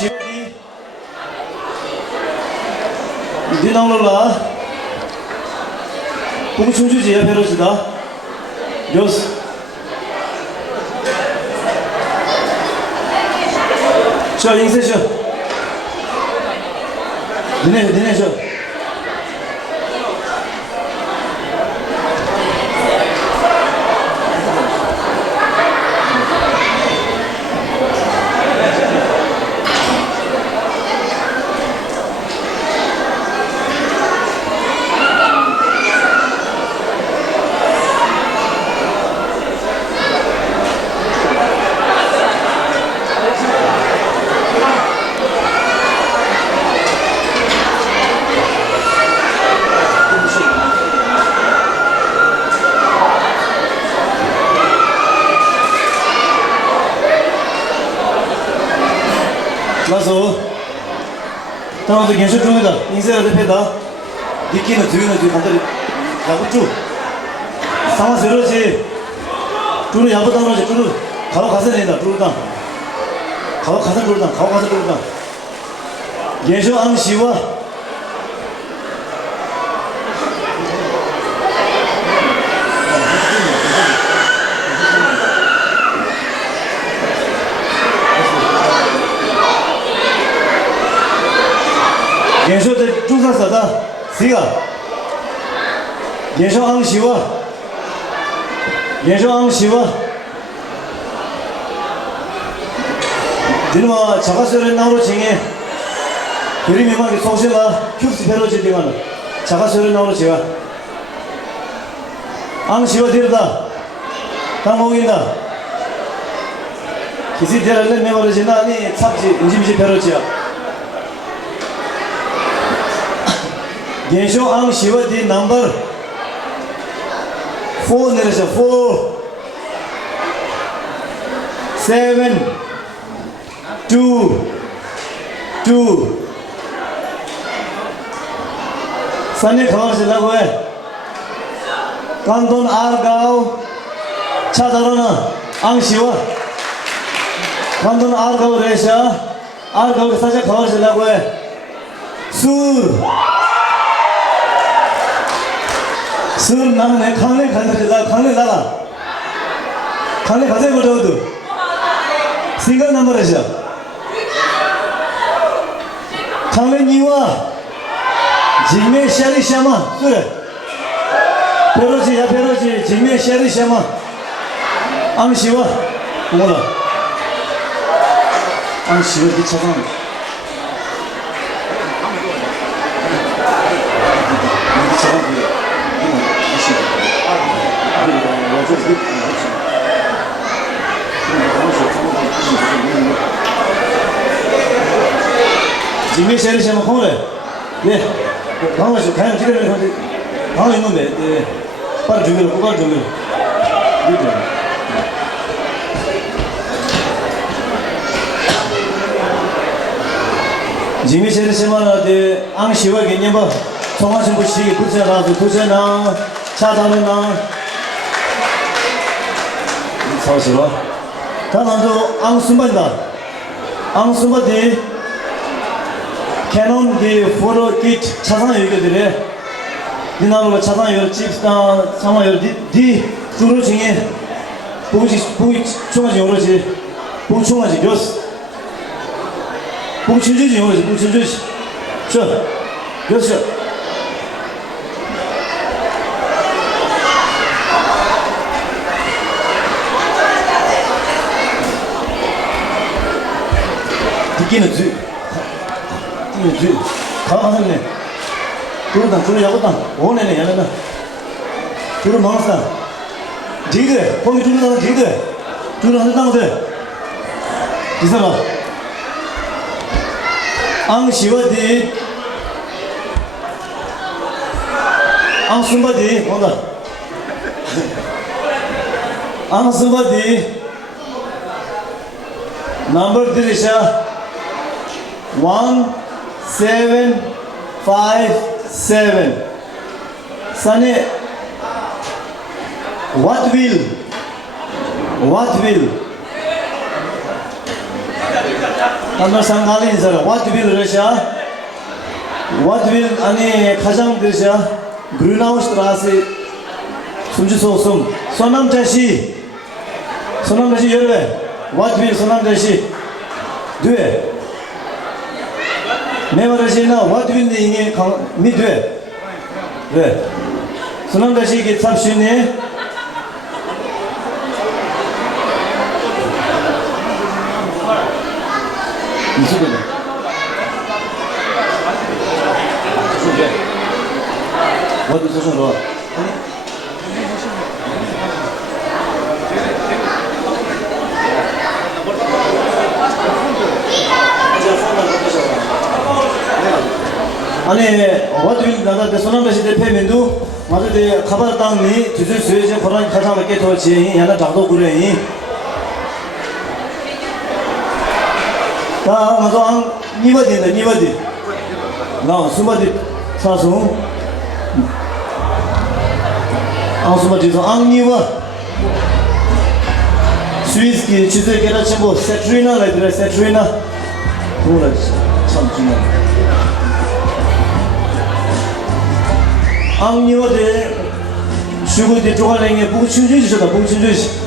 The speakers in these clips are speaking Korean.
시디 디나올라 봉충주지야 페로지다 요스 저 인세셔 니네 저 나서 다음부터 괜찮 중이다 인쇄가 대패다 니끼는 뒤는 간단히 야구쭉 상황 그렇지 둘은 야구당 그러지 둘은 가고 가서 낸다 둘당 가고 가서 둘당 가고 가서 둘당 예쇼 앙시와演说的注册者的谁个？演说昂西哇，演说昂西哇。이놈아 자가소리 나오로 징해 그림이 막 소시가 큐스 페로지 되가는 자가소리 나오로 제가 앙시와 되르다 다 먹인다 기시 되랄래 메모르지나 아니 삽지 인심시 페로지야 예쇼 앙시와 디 넘버 4 내려서 4 7 2 산에 가만있으려고 해 깐돈 아르가우 차다로나 앙시와 깐돈 아르가우 레샤 아르가우 사자 가만있으려고 해 술 나는 내 강내 가자 강내 나가 강내 가자 버려도 싱글 넘버레샤 강내 니와 지메 샤리 샤마 그래 페로지야 페로지 지메 샤리 샤마 앙시와 뭐라 앙시와 기차가 지금 쉐리 쉐마 콩래 네 방어서 가양 지금 방어 있는데 네 빨리 준비를 빨리 준비를 지금 쉐리 쉐마나 데 앙시와 개념바 통화신 부시기 부채라도 부채나 차단이나 사실은 다만도 앙순반다 앙순바디 캐논 그 포로 키트 차상 여기들에 디나로 차상 여기 칩스다 상마 여기 디 주로 중에 보기 총아지 여러지 보기 총아지 여스 보기 친주지 여러지 보기 친주지 저 여스 디끼는 주 가만하네. 둘은 야구당 오네네 야나나. 둘은 망사. 지게 거기 둘은 나가 지게. 둘은 한 당대. 이사가. 앙시와디. 앙순바디 뭔가. 앙순바디. 넘버 3샤 1 7 5 7 Sane what will 남자 상가는 인사라. What will Russia? What will 아니 가장 드셔? 그루나우스트라스 숨주소숨. 소남자시. 소남자시 열배. What will 소남자시? 돼. 내 말하시나 What will 이게 미 돼. 왜? 소남자시 이게 잡수네. 이수빈. 수빈. 어디 소송으로? 아니, 어디 나한테 소남자시 대표면도 맞을 가발 땅이 주술 수혜제 거란 가장 몇개 더 지행이 야나 작도 그래. 다 맞아 안 니버디인데 니버디 나 수마디 사수 안 수마디서 안 니버 스위스키 지들 게라 친구 세트리나 라이드래 세트리나 뭐라 참 중요해 안 니버디 슈구디 조갈랭이 보고 춘주시다 보고 춘주시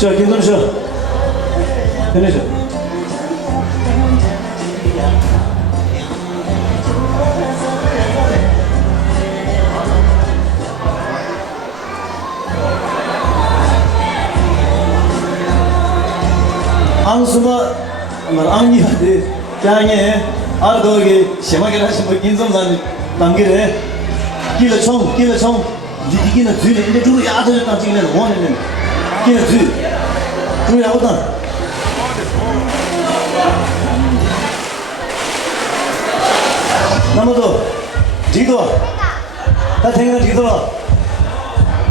자 김동수 finish. 앙수가 앙니한테 장에 알도게 심하게 하신 분 인성산 남기래 길러총 니기는 뒤에 이제 주로 야들 딱 찍는 원에는 길러 뒤 주로 야보다 나머도 지도 다 생각 지도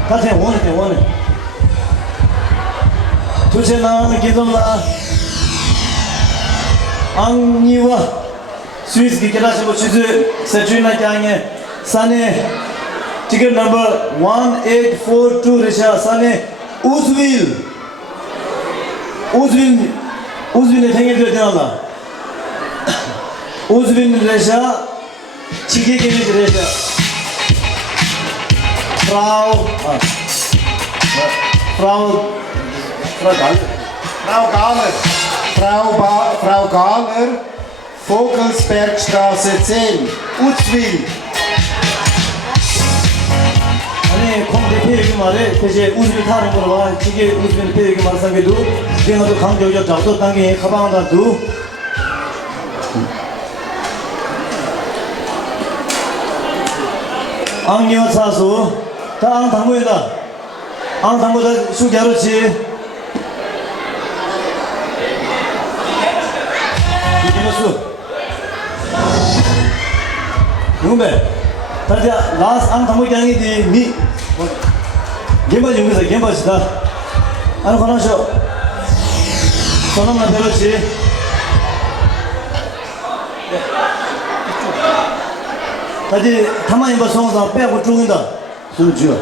다 생각 원해 두세나 기도나 앙니와 스위스 기계라시고 주주 세트리나 장에 산에 ticket number 1842 레샤 산에 우즈빌 우즈빌에 생각이 되나나 우즈빌 레샤 지게게는 그래서 Frau Gahler, Vogelsbergstraße 10, Uzwil. 아니 콩대표 얘기 말해 대체 우즈빌 타는 거로 와 지게 우즈빌 대 얘기 말상게도 내가도 강조적 작도 땅에 가방한다도 앙니와 사수 다 앙당무이다 앙당무다 수갸로치 이기노수 용배 다자 라스 앙당무 경이디 미 겜바 중에서 겜바시다 아는 거나쇼 소나마 별로치 다시 가만히 봐 성사 빼고 죽인다 손을 쥐어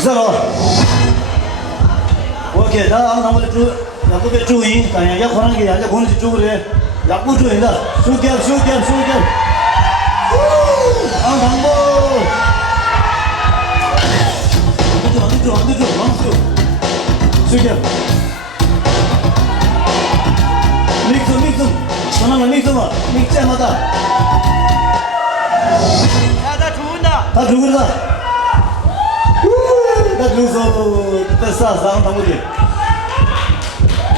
지사로 오케이 나 아무도 주 약국에 주인 그냥 약 하는 게 아니라 보는지 주그래 약국 주인다 슈게 아 당보 안 되죠 망수 슈게 믹스 전화만 믹스마다 야나 죽는다 다 죽는다 나 누서 뺐어 상 당무지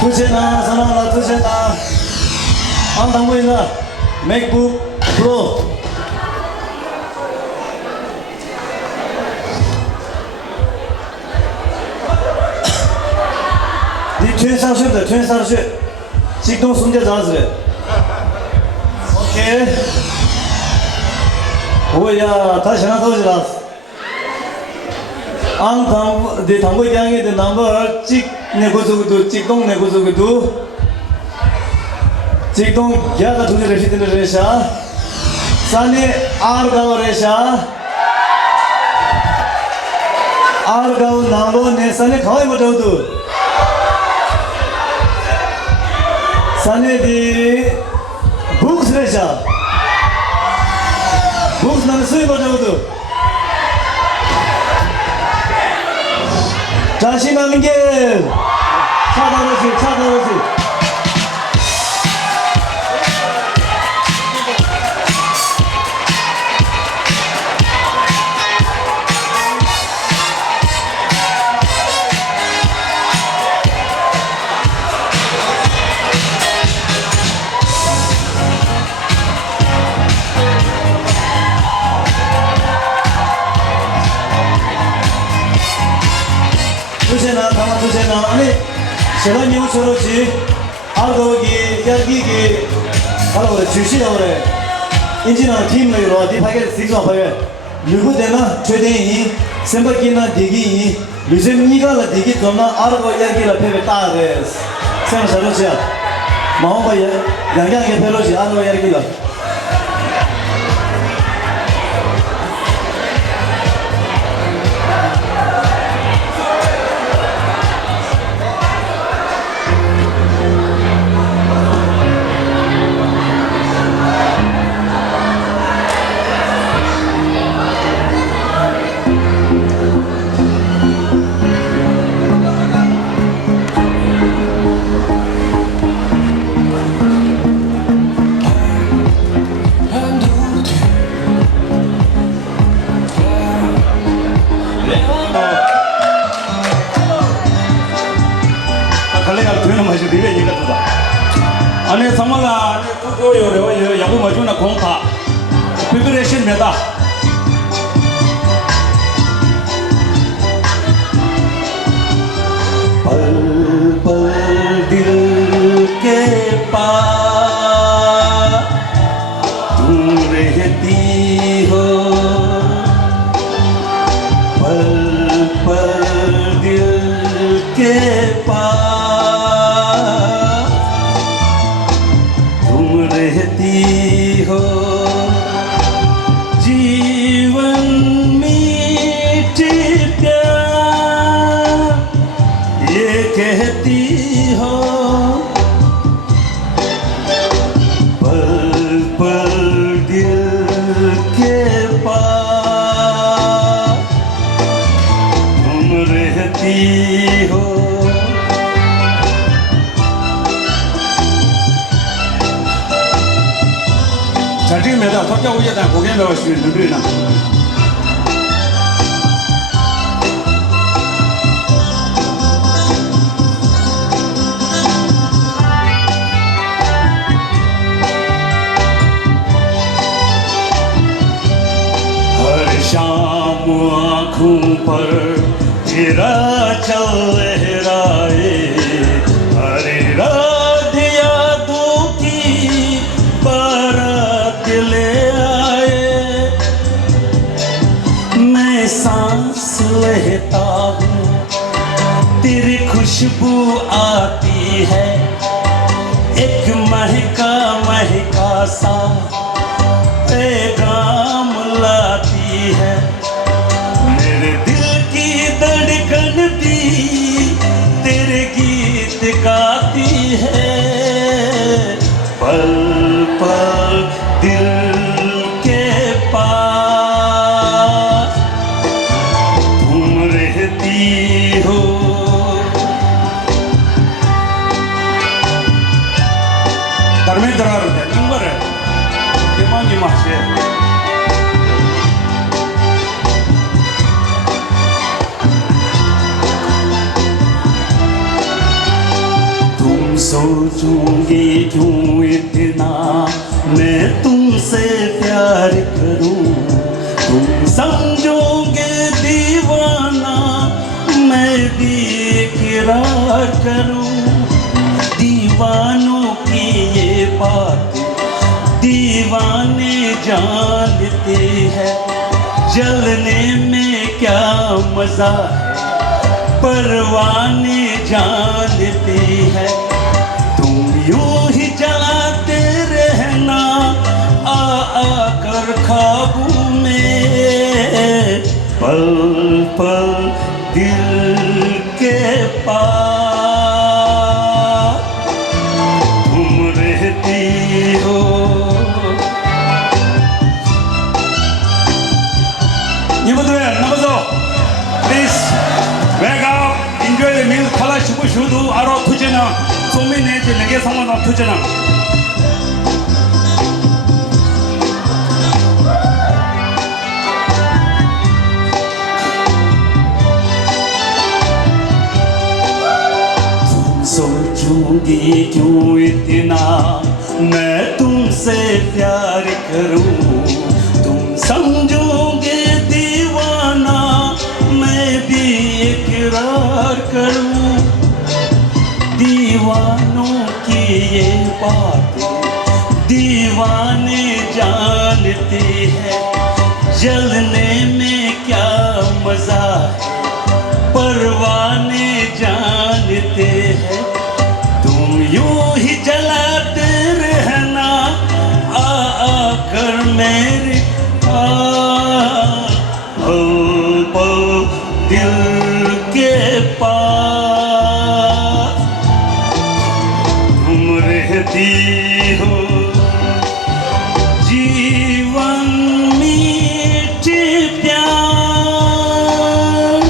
두세나 사나나 두세나 안 당무이나 MacBook Pro. 니全上学的 全上学 직동 순대 잘하세요. 오케이. 오야 다시 하나 더 지라. 앙당 내 당고 양에 된 넘버 찍 내고서도 직동 내고서도 직동 야가 두제를 시드는 레샤 산에 아르가오 레샤 아르가오 나로 내 산에 가와이 못하도 산에 디 북스 레샤 북스 나는 수이 못하도 자신 없는 게 차다로지 出现了，他们出现了，아니 제가 니우처럼지 아고기 야기기 하라고 그래 주시라고 그래 인지나 팀으로 어디 파게 식사 파게 유구되나 최대이 sembarkina digi luzemniga la digi tona argo yagi la pebe taage sen sarosia maoba yang ke peloji argo yagi la 아니 정말라 그거요 야구 뭐주나 공파 프리퍼레이션 메다 पल पल दिल के पास तुम रहती हो पल पल दिल के पास तुम रहती हो जीवन मीठी प्यार ये कहती हो पल पल दिल के पास तुम रहती हो 자리 메다 덕자 우여다 고개 넣으시면 누르나 शाम आँखों पर तेरा चल लहराए हरे रात यादों की बारात ले आए मैं सांस लेता हूँ तेरी खुशबू आती है एक महका महका सा पैगाम लाती है मेरे दिल की धड़कन भी तेरे गीत गाती है पल पल दिल के पास तुम रहती हो धर्मेंद्र नंबर है दिमागी मासे तुम सोचोगे क्यों इतना मैं तुमसे प्यार करूं तुम समझोगे दीवाना मैं भी इकरार करूं दीवानों की ये बात दीवाने जानते हैं जलने में क्या मजा है परवाने जानते हैं तुम यूं ही जलाते रहना आ कर ख्वाबों में पल पल दिल के पास तुम रहती हो 이분들 남아서 please wake up enjoy the meal 칼라시고 슈도 알아 투제나 소민의 내게 상관없 투제나 सोचूंगी क्यों इतना मैं तुमसे प्यार करूं तुम समझोगे दीवाना मैं भी इकरार करूं दीवानों की ये बात दीवाने जानते हैं जलने में क्या मजा है परवाने जानते हैं तुम यूं ही जलाते रहना आ कर मेरे पल पल दिल के पास तुम रहती हो जीवन मीठे प्यार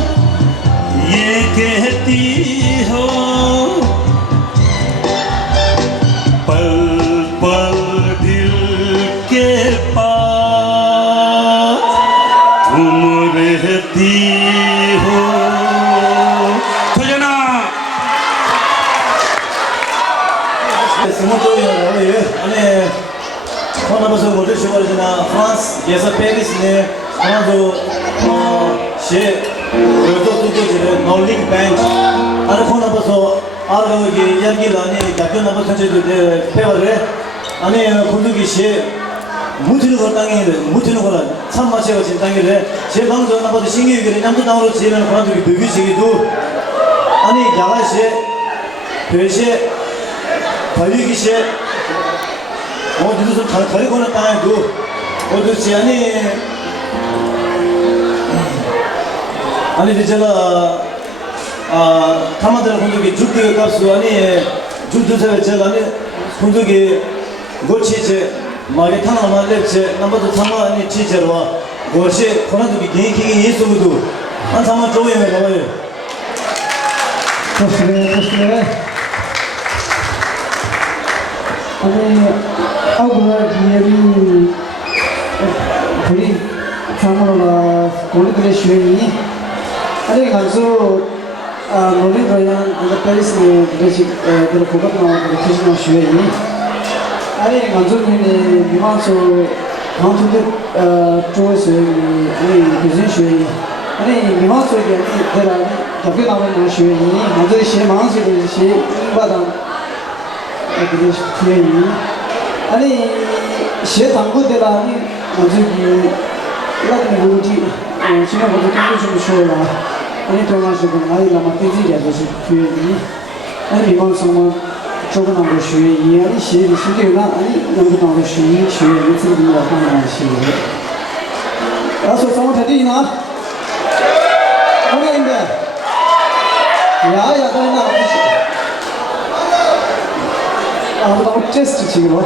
ये कहती हो पल पल दिल के पास तुम रहती हो 투제나 스모토이요 아니 코나버서 모델 쇼가르지나 프랑스 예사 페리스네 프랑스 시 요도 두개지를 노링 밴드 아르 코나버서 아르거기 야기라니 야견나버 선체들 페바레 아니 곤두기 시 무티는 걸 땅에 무티는 거라 참 마셔가 진 땅이래 제 방송 나버도 신기하게 남도 나오로 지면 코나두기 비비시기도 아니 야가시 배시 발리기시 어디서 가리고는 땅에도 어디지 아니 제가 타마들 공격이 죽기 값수 아니 죽드세요 제가 아니 공격이 고치제 말이 타나만 랩제 남바도 타마 아니 지제로와 고시 코나두기 개인기 예수구도 한 사람 조용히 나와요 Poszle. Ani agora dieri puri samala kolidre shweni. Ani ganzo Norin Royan the Paris ne basic the program na education shweni. Ani ganzo ne bimanso ganzo de choice ani business shweni. Ani bimanso ge dera tapi namun masih ini, nanti si masih di si badang, di si ini, ani si tangguh dela ni nanti di lagi menguji, si nak menguji tu cuma sholah, ani tu masih bermain lama tizi dia tu si ini, ani memang sama coba nak si ini, ani si di sini lah, ani nak si ini tu dia akan si. Asal sama tadi na, mana ini? Ya, dah nak aku test cium.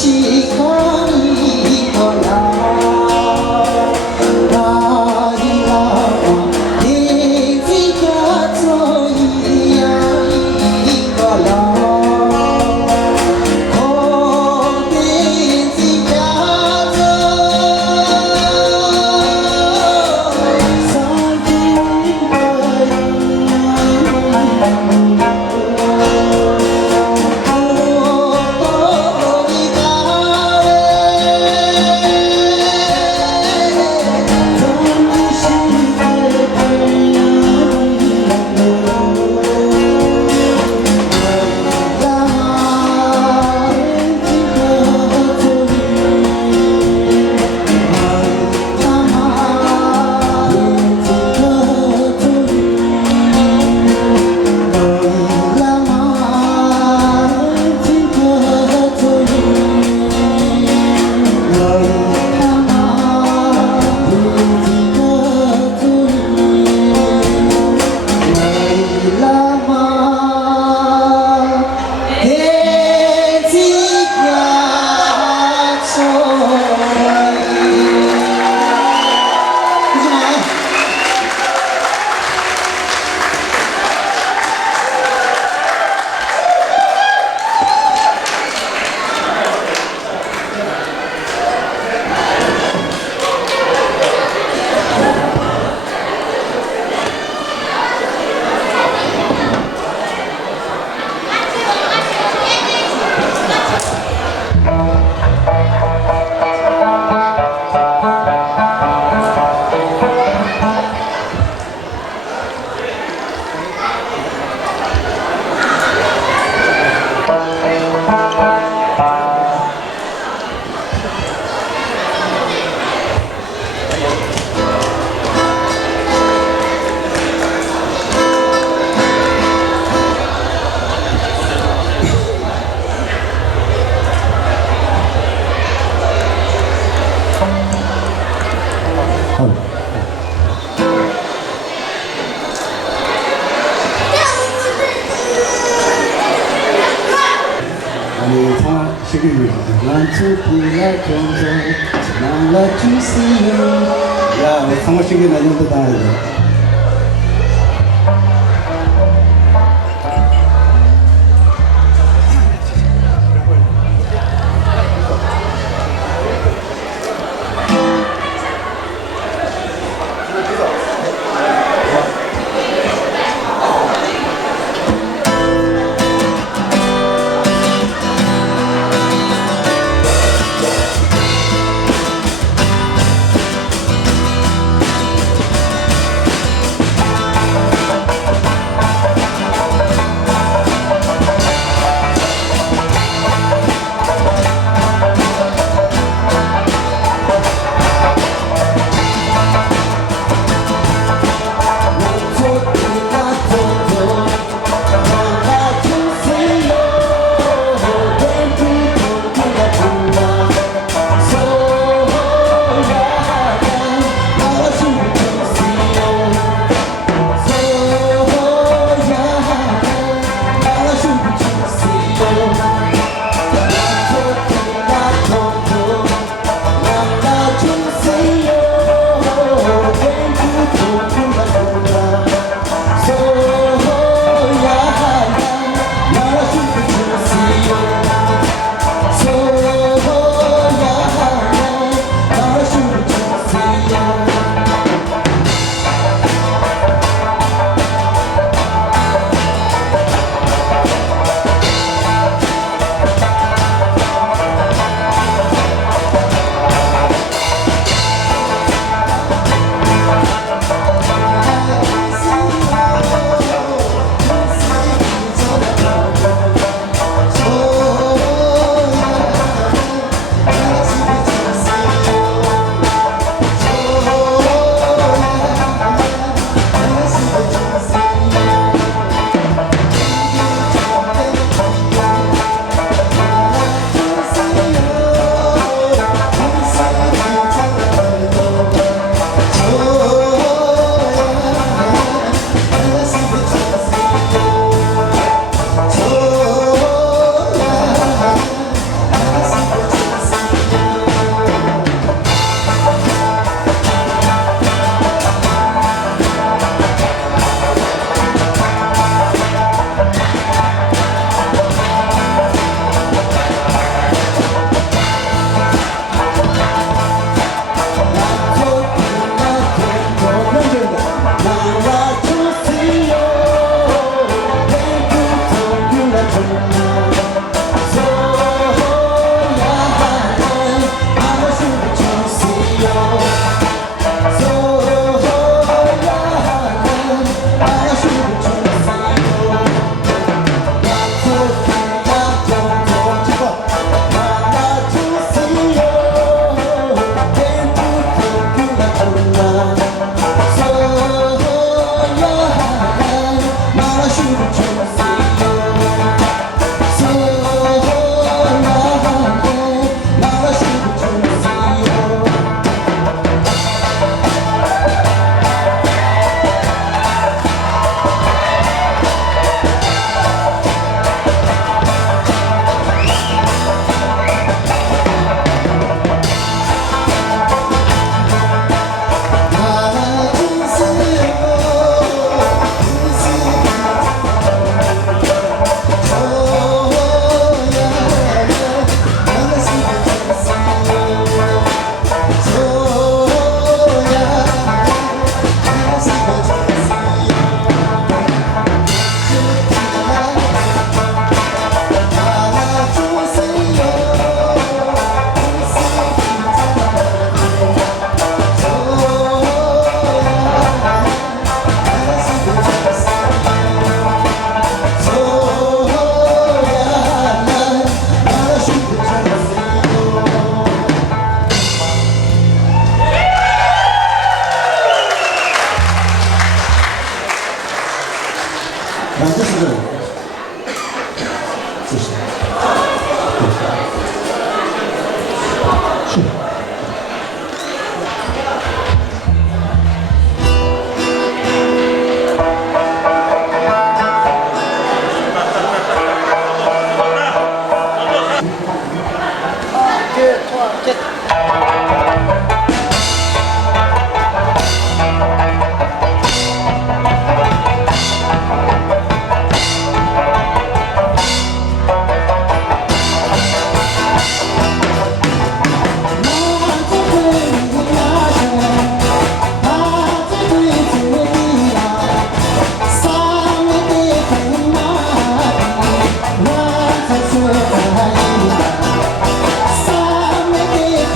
시간이 거야 야, 상호식이 내년도 다 해야 Sa me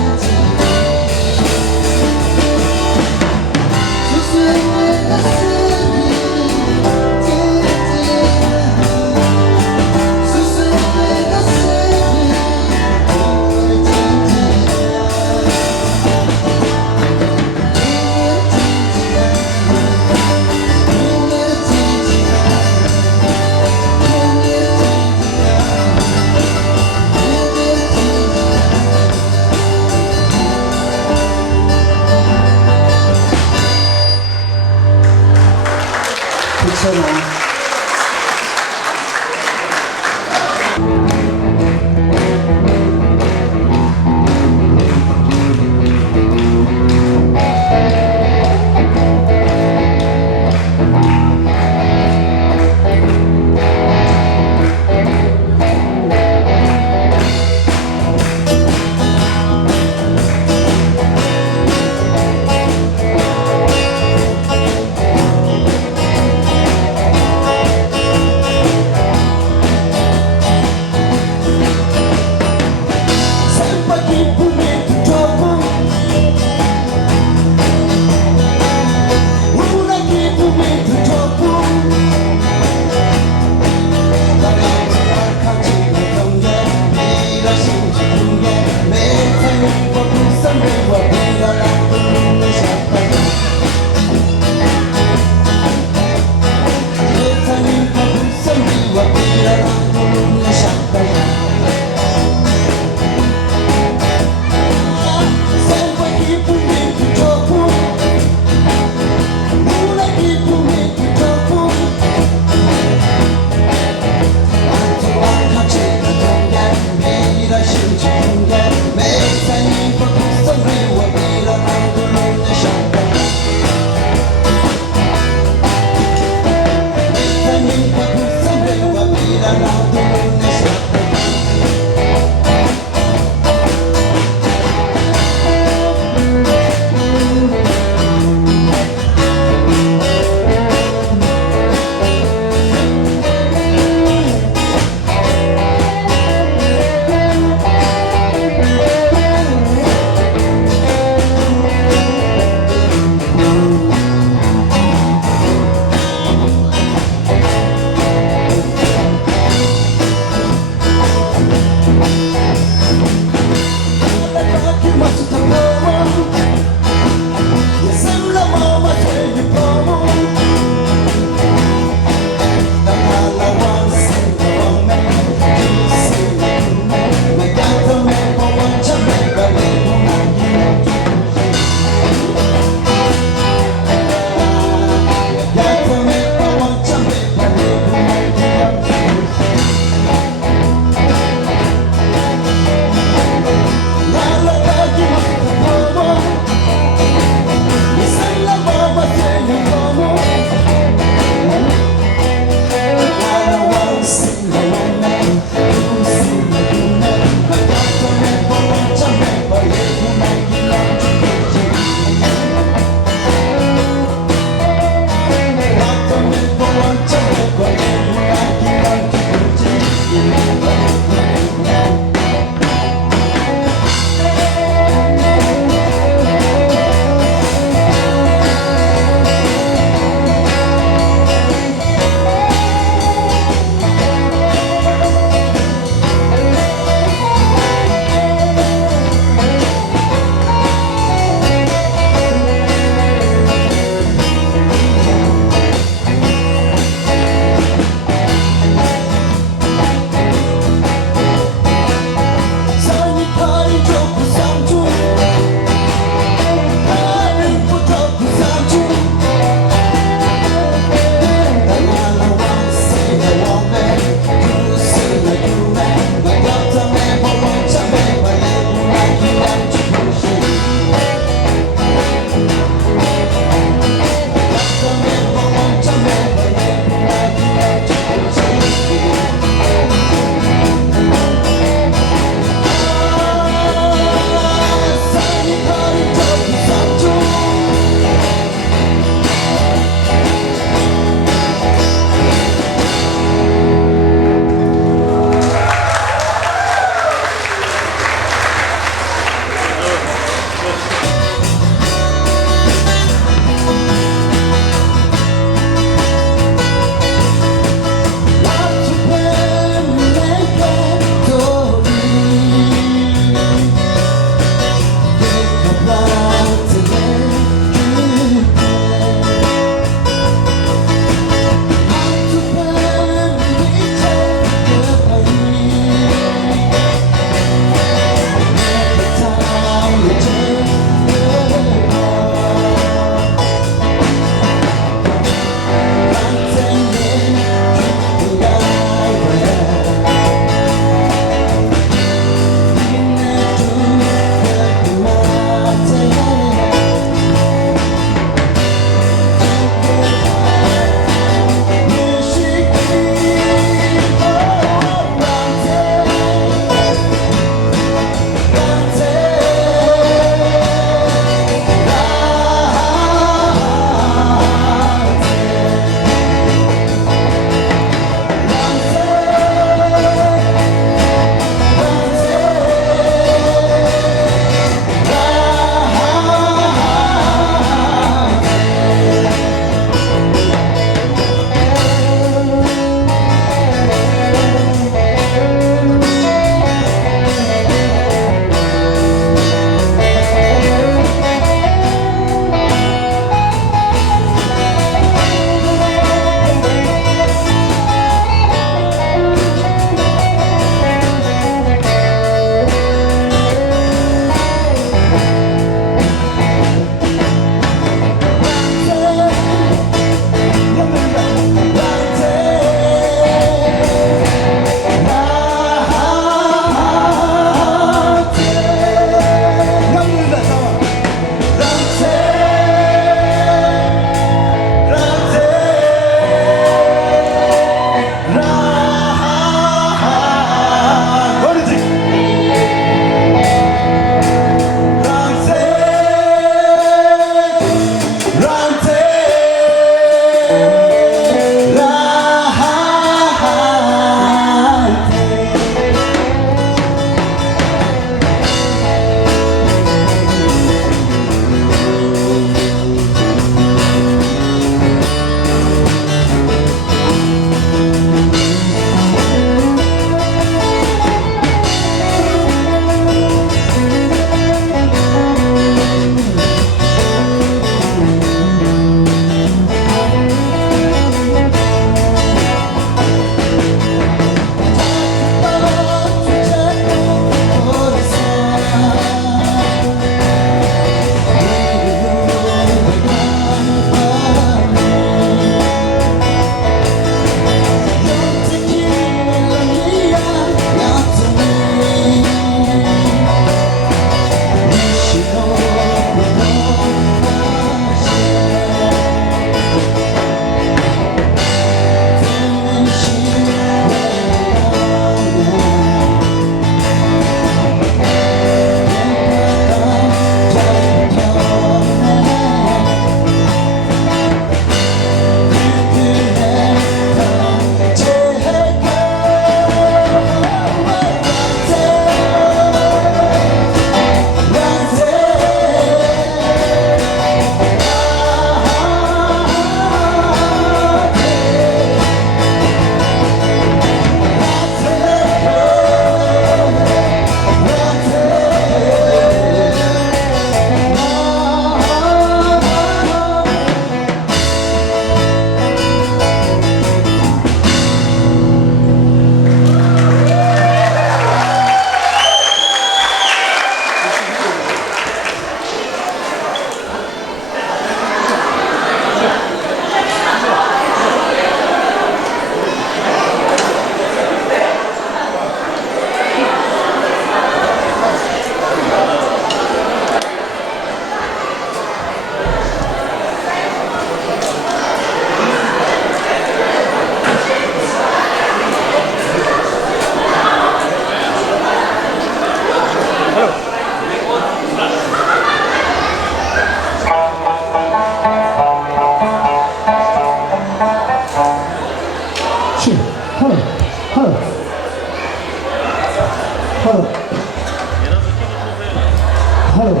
Hello.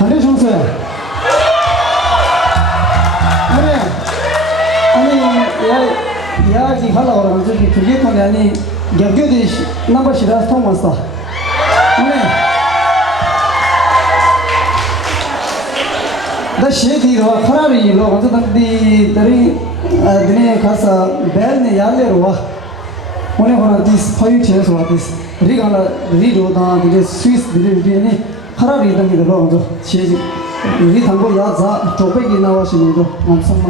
안녕 정수야. 아니 야지 하려고 그러면 저기 그게 톤이 아니 격교대 넘버 시라스 통했어. 다 시티로 카라리로 먼저 단디 다리 드네 가서 벨네 야레로와 오늘 보나 디스 파이트에서 와디스 리가나 리도다 디게 스위스 디리니 카라리 당기로 먼저 시지 리 당고 야자 토백이 나와시니도 남성마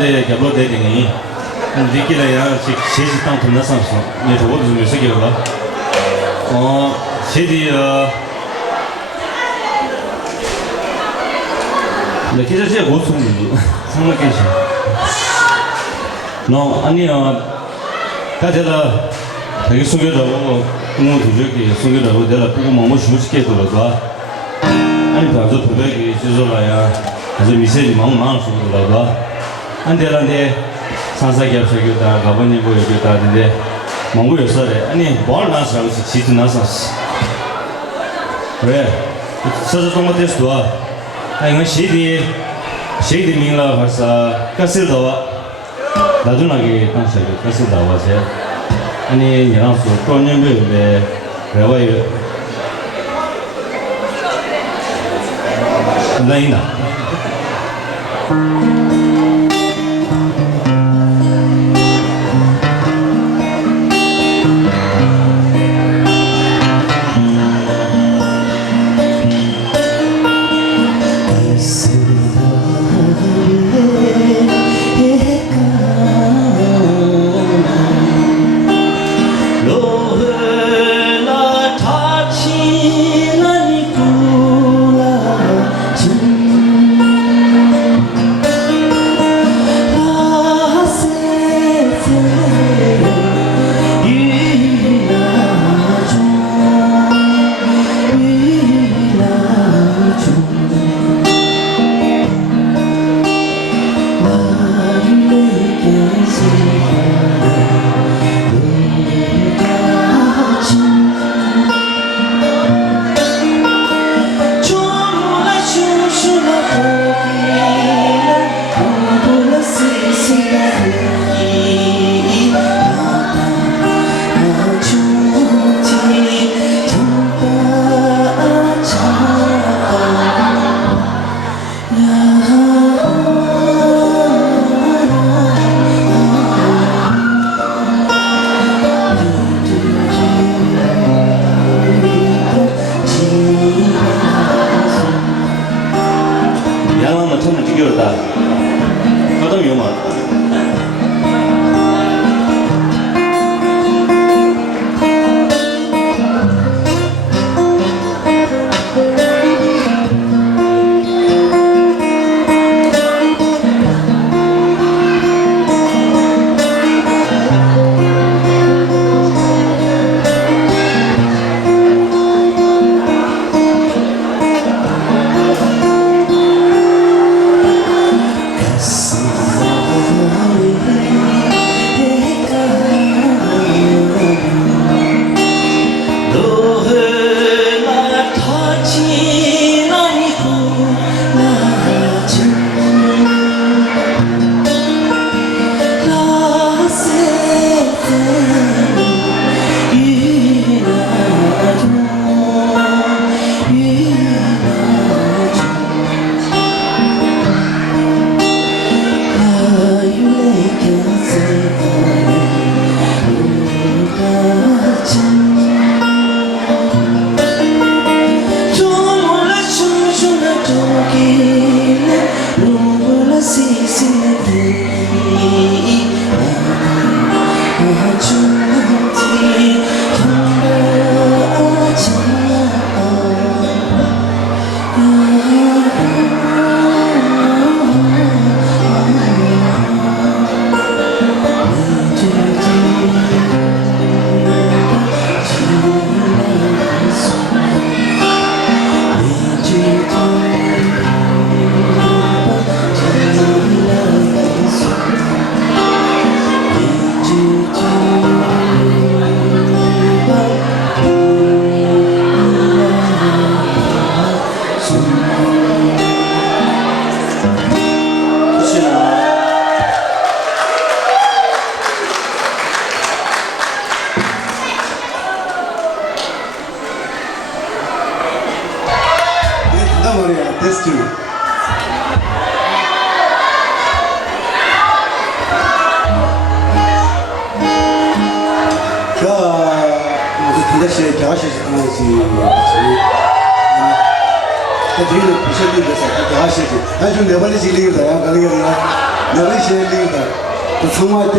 데 개보 되더니 니끼라야 시시 땅 돈나 상서 네 저거도 좀 쓰게요 시디 네 기자재 고수는 상막계시 너 아니요 다들 되게 소개라고 공부 도저히 소개라고 내가 보고 뭐 쉬우시게 돌아가 아니 다들 도저히 지저라야 아주 미세지 망망 소리라고 안 되는데 산사기 앞서기다 가보니 보여줬다 하는데 몽고 요소래 아니 뭘 나서라고 지도 나섰어 왜 서서 동거 테스트와 아니 시디 민라 벌써 가슬도와 나중에 당시에 가슬도와 제 아니 니랑서 또년배에 배워요 라이나 대신 대하시는 거지. 너희 쉐리가 또 정말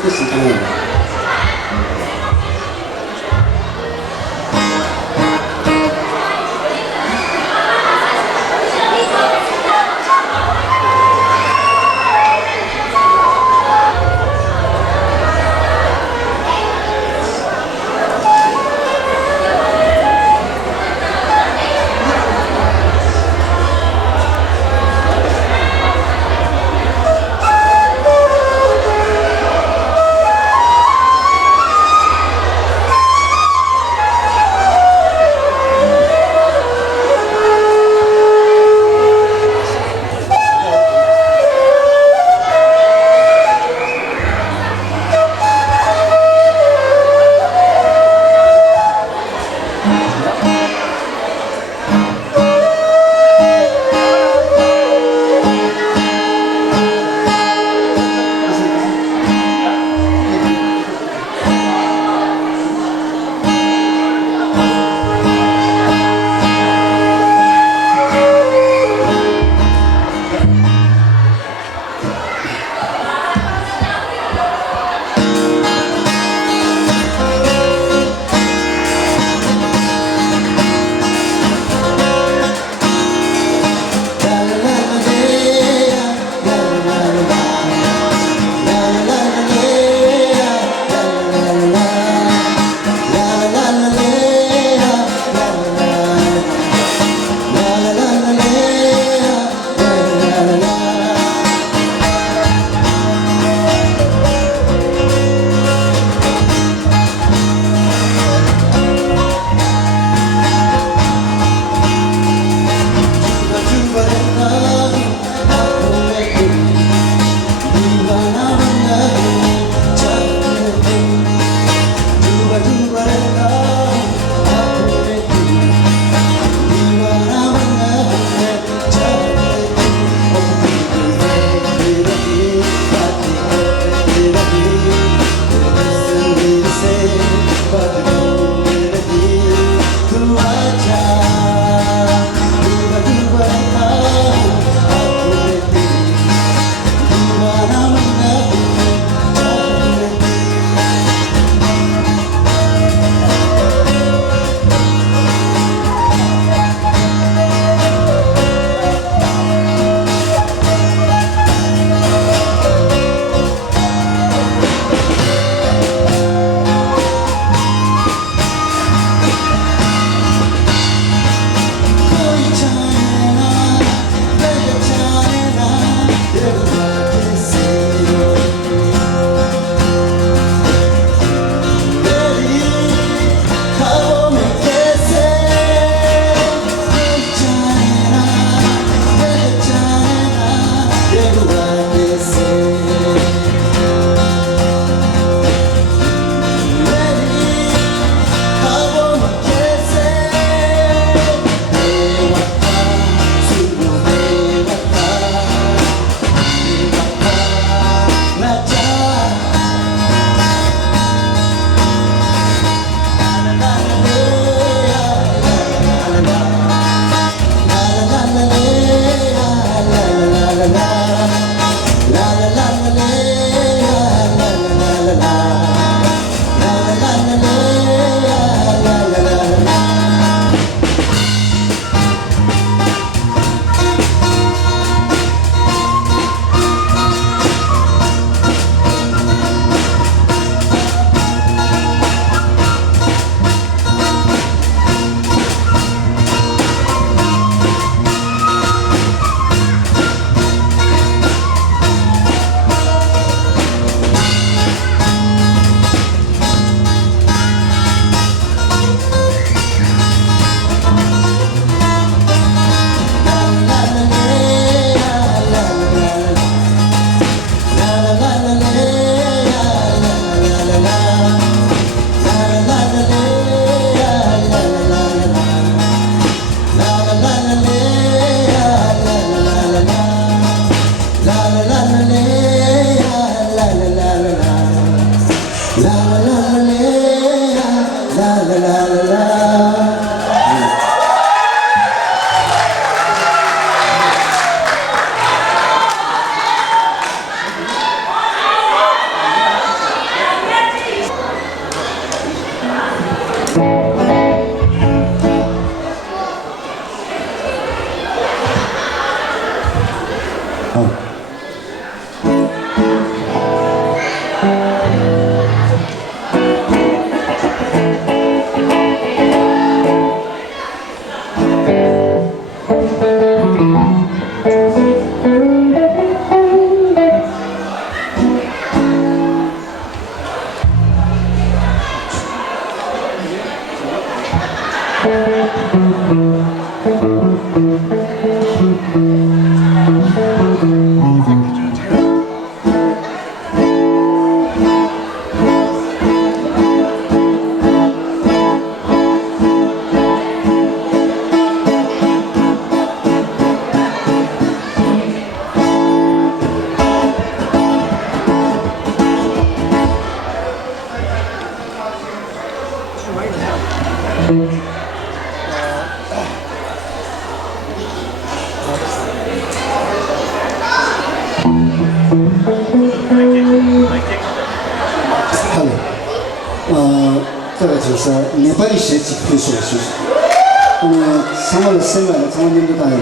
뜻이 Hello，这个就是नेपाली学几会说是，从我的身来的，从我年纪大一点。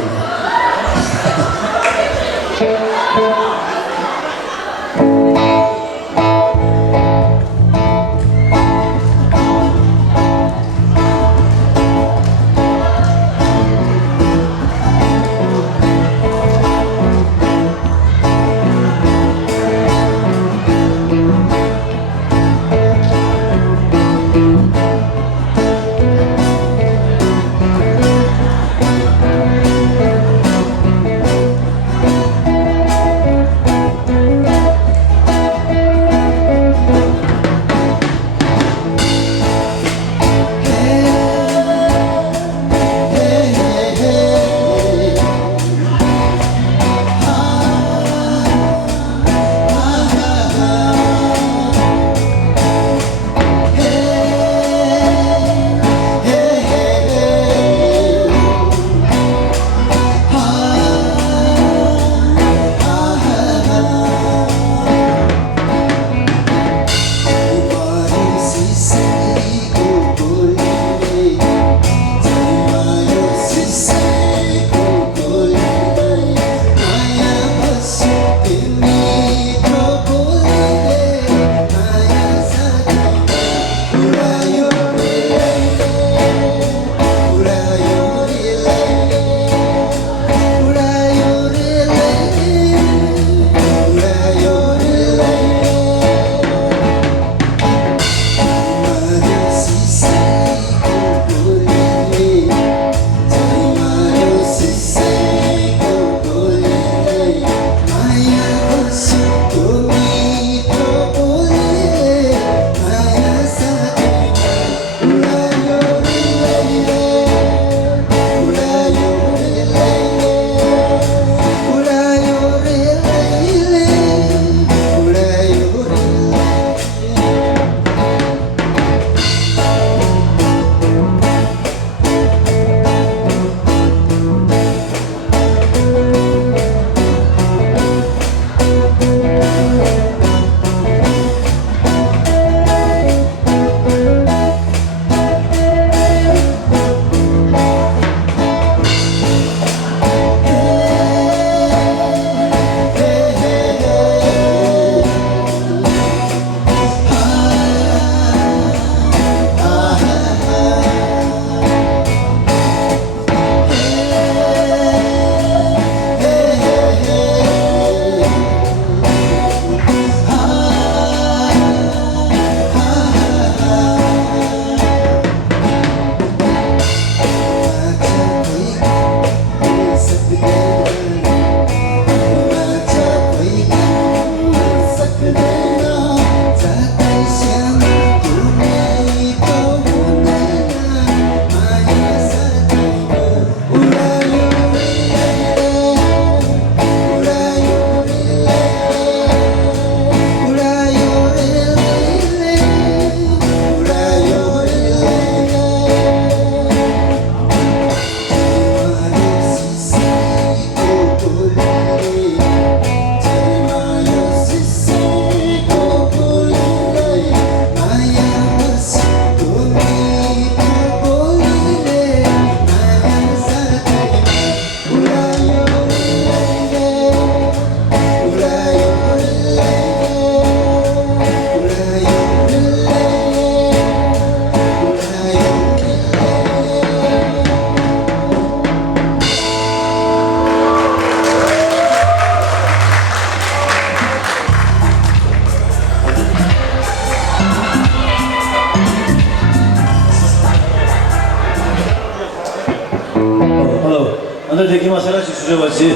안돼 대기마 세라치 주저봤지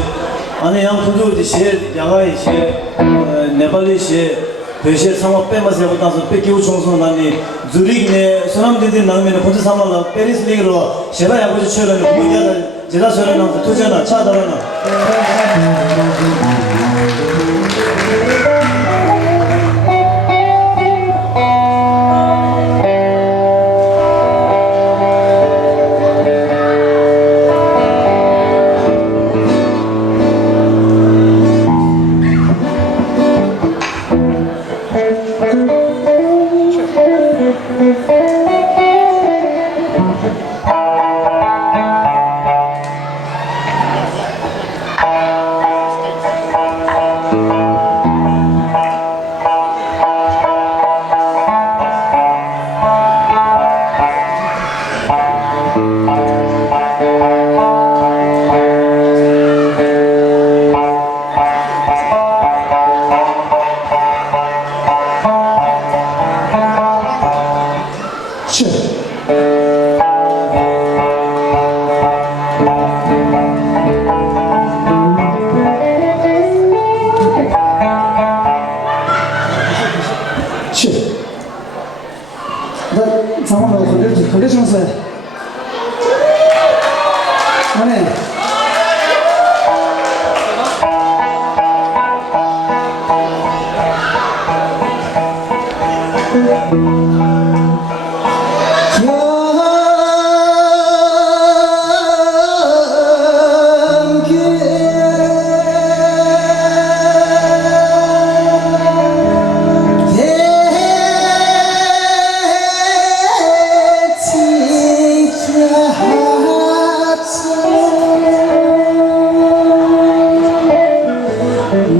아니 양 군주지 시에 야가이 시에 네팔리 시에 배시에 상화 빼마세 보다서 뺏기고 총선 나니 주릭네 사람들이 나면 혼자 삼아라 페리스 리그로 제가 야고지 쳐라는 부기하다 제가 저러는 투자나 차다라나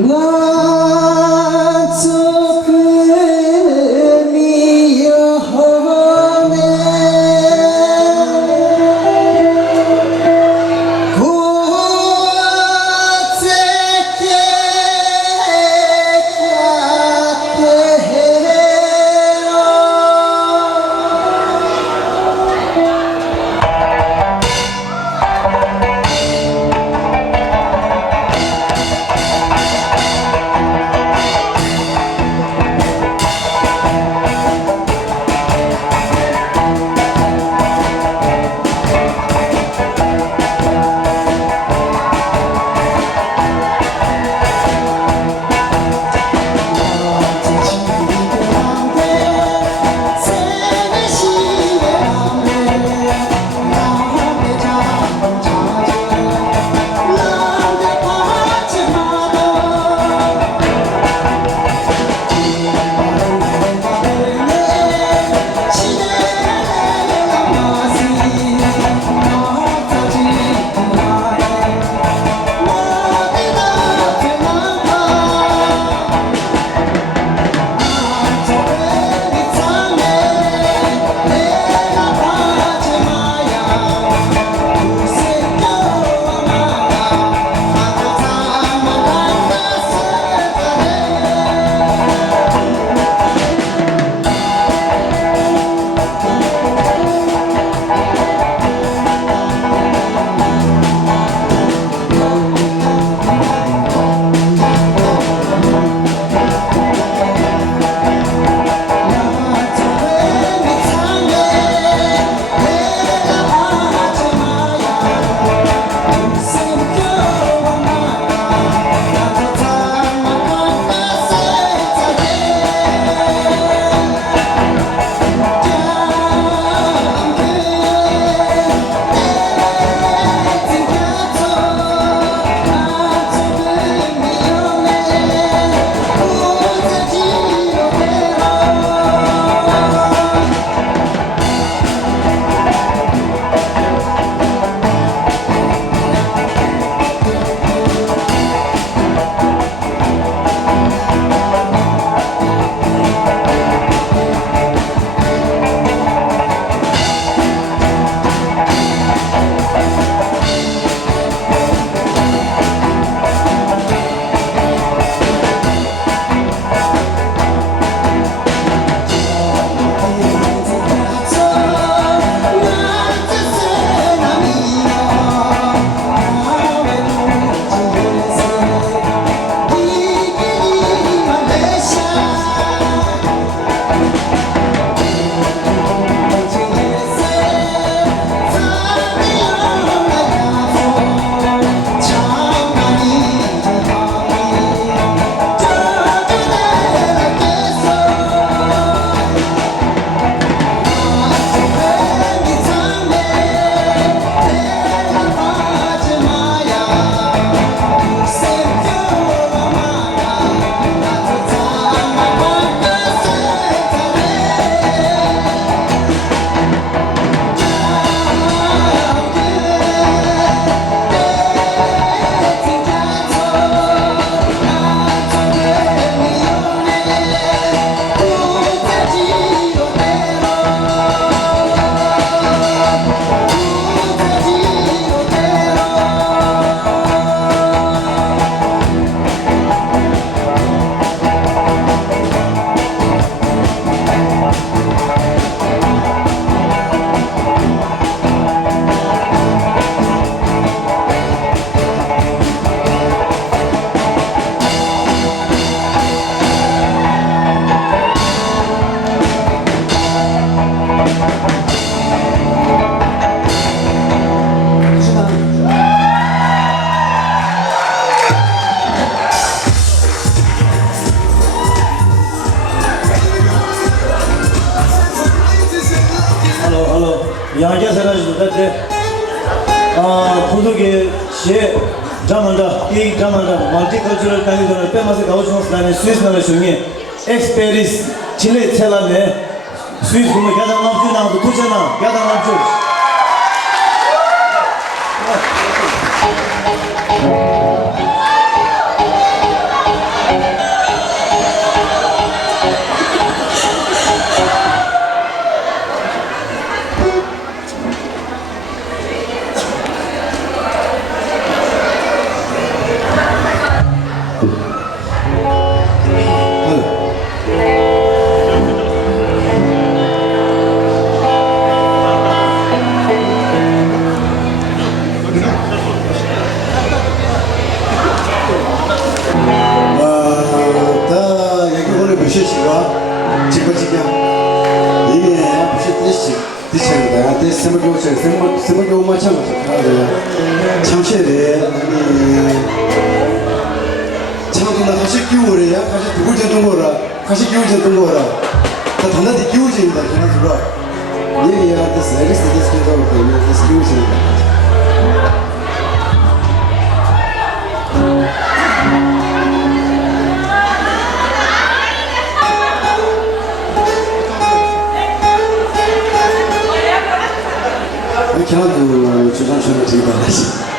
나 조금이여 양자 사라지도 다데 부족이 시 자만다 이 자만다 멀티컬처럴 카니도를 빼면서 가오치모스라는 스위스 나라 중에 엑스페리스 칠레 텔라네 스위스 보면 야당 남주 나도 두잖아 야당 남주 캐나도 조선시대 되게 많았어.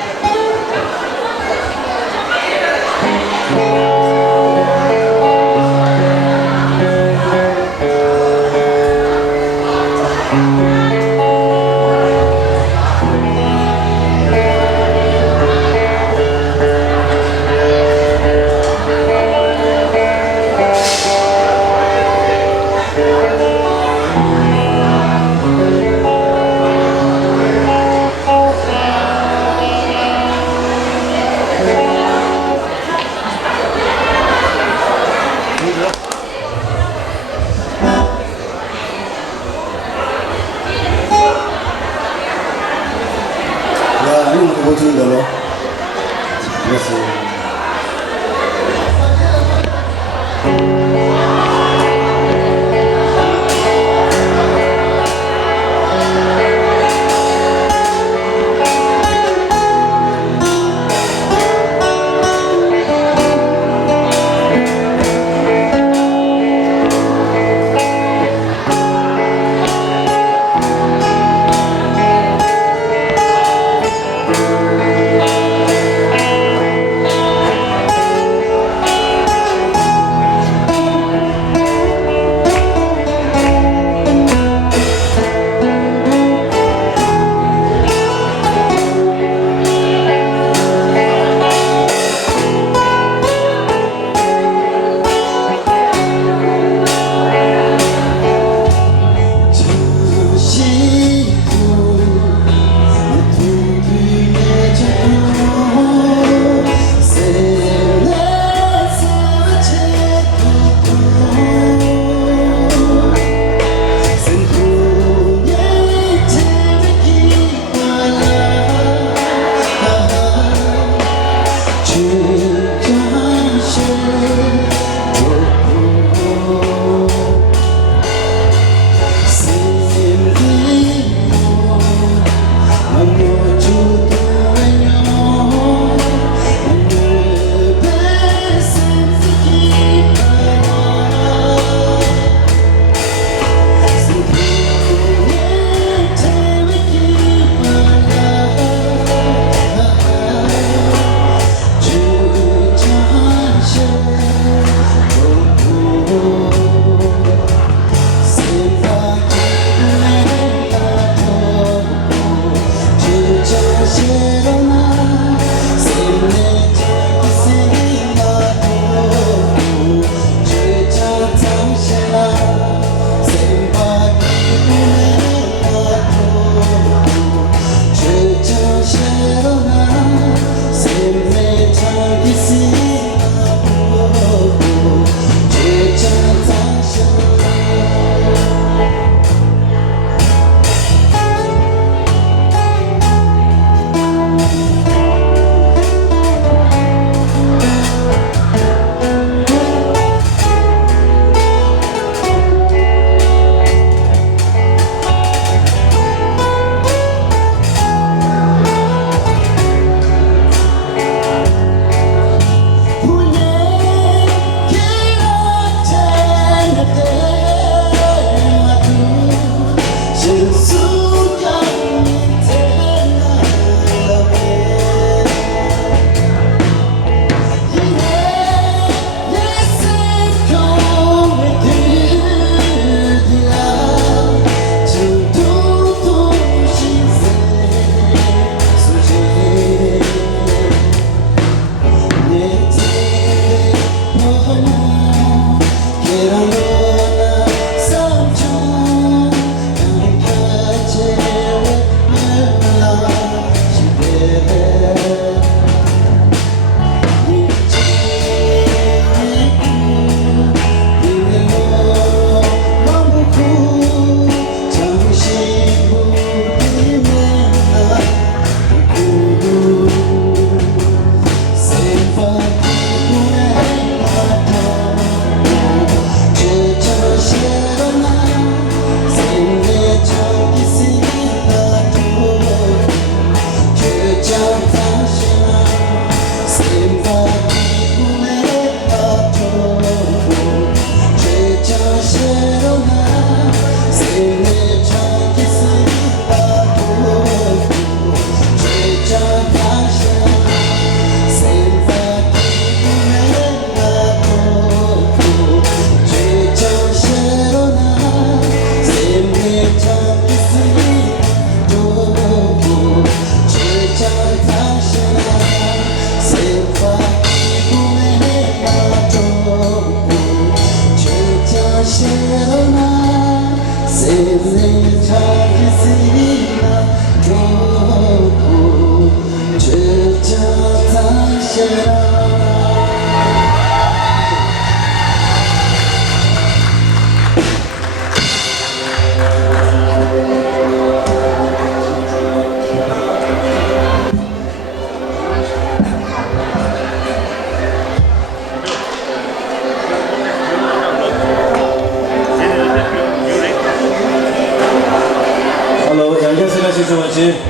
Hello, 양재스가 시청하지.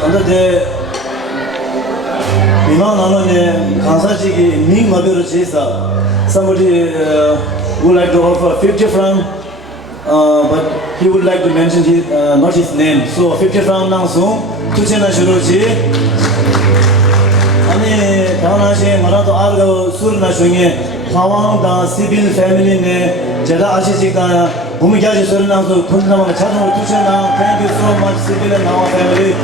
단자대 미만 나노네 강사직이 민마별로 지사. Somebody would like to offer 50 franc, but he would like to mention his, not his name. So 50 franc 낭송 투체나 주로지. 아니 다나시 말아도 알고 술나 중에 상황다 시빌 패밀리네 제가 아시지가 부미가지 소리 나서 군나만 자동으로 투체나 thank you so much 시빌 and our family.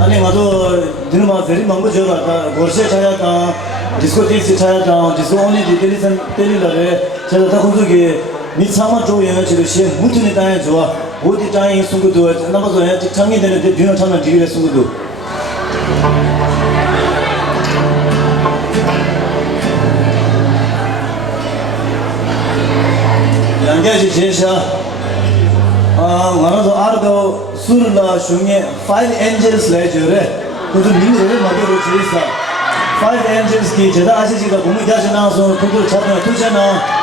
아니 맞아 드르마 very 망고 저라다 고르세 차야다 디스코테이스 차야다 디스코 only 디테리선 테리라레 제가 다 공속이 미상만 조용히 지르시 무튼이 다에 좋아 어디 장이 숨고도 남아서 장이 되는데 뒤는 참는 뒤에 숨고도 양계지 제샤 말아서 알고 술라 중에 five angels 레저래 그도 민들을 막으로 지리사 five angels 기 제가 아시지가 공이 다시 나와서 그들 잡으면 두잖아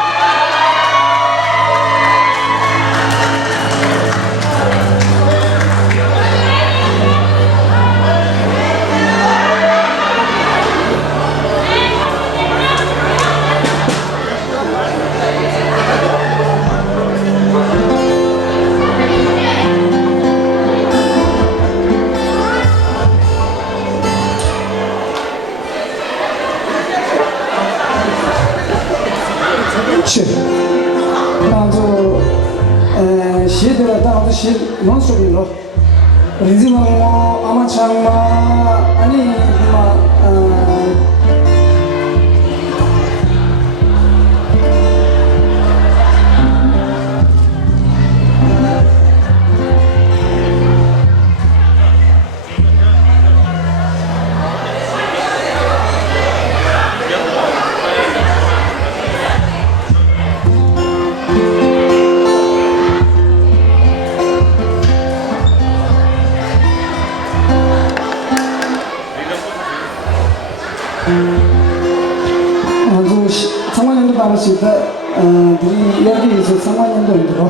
是，当做写的当做写non so bilo，리즈는 뭐 아마 참마 아니 아주 상관년도 받을 수 있다. 우리 여기에서 상관년도 힘들어.